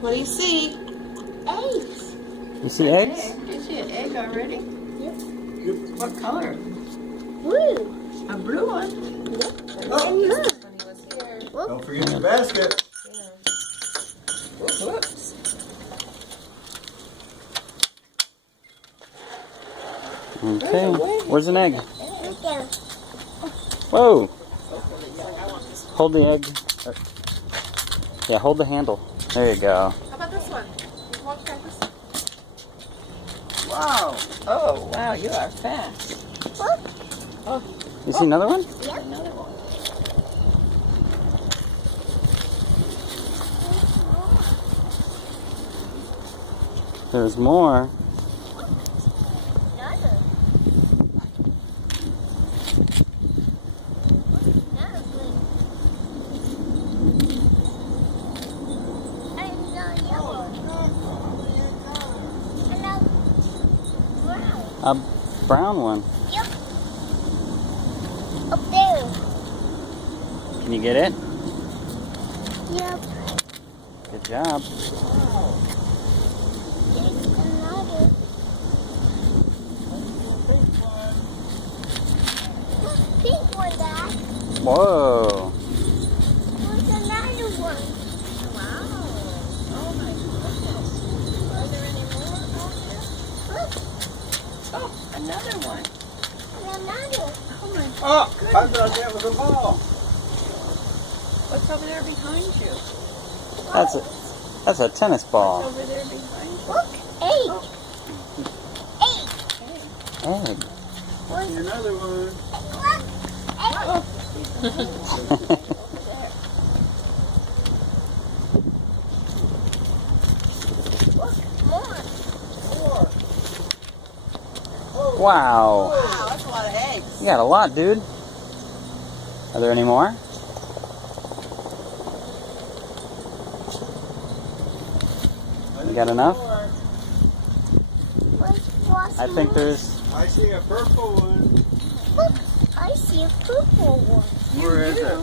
What do you see? Eggs. You see eggs? Do you see an egg already? Yep. What color? Blue. A blue one. Yep. Oh. And look. When he was here. Don't forget your basket. Yeah. Whoops. Okay. Where's an egg? Look there. Whoa! Hold the egg. Yeah, hold the handle. There you go. How about this one? Walk back this one. Wow. Oh, wow, you are fast. Look. Oh, You see another one? Yep. another one. There's more. Another. Another blue. And yellow. And brown. A brown one. Yep. Up there. Can you get it? Yep. Good job. There's another. Look, pink one, Dad. Whoa! There's another one. Wow. Oh, my goodness. Are there any more out there? Look, Oh, another one. and another. Oh, my Oh, goodness. I thought that was a ball. What's over there behind you? That's a tennis What's ball. over there behind you? Look, egg. Egg. Hey. Egg. See another one. Look, egg. Oh, over there. Look, more. Wow. Wow, that's a lot of eggs. You got a lot, dude. Are there any more? You got enough? What's I think there's... I see a purple one. Look, I see a purple one. Where is it?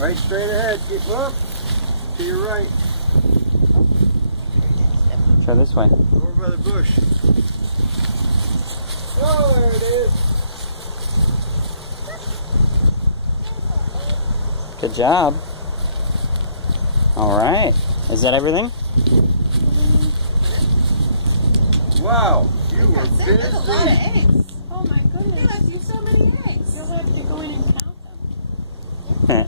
Right straight ahead. Keep up. To your right. Try this way. Over by the bush. Oh, there it is. Good job. All right. Is that everything? Wow. You were That's it. That's a lot of busy. eggs. Oh, my goodness. You left you so many eggs. You'll have to go in and count them. No? You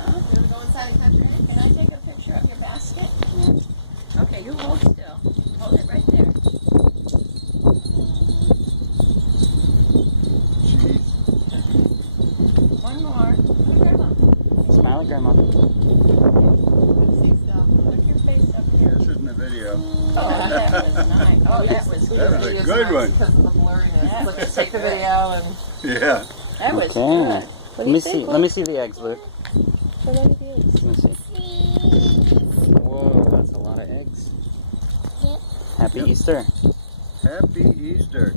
want to go inside and count your eggs? Can I take a picture of your basket? Okay, you hold still. Hold it right there. Jeez. One more. Look at Grandma. Smile at Grandma. See still. Look your face up here. This isn't a video. Oh, that was nice. Oh, that was That was good. a good one. Because of the blurriness. That Let's was take a good. video and Yeah. That was Okay. good. What do you think? Let me see the eggs, Luke. Show them the eggs. Let me see. Whoa, that's a lot of eggs. Yep. Happy Easter. Happy Easter.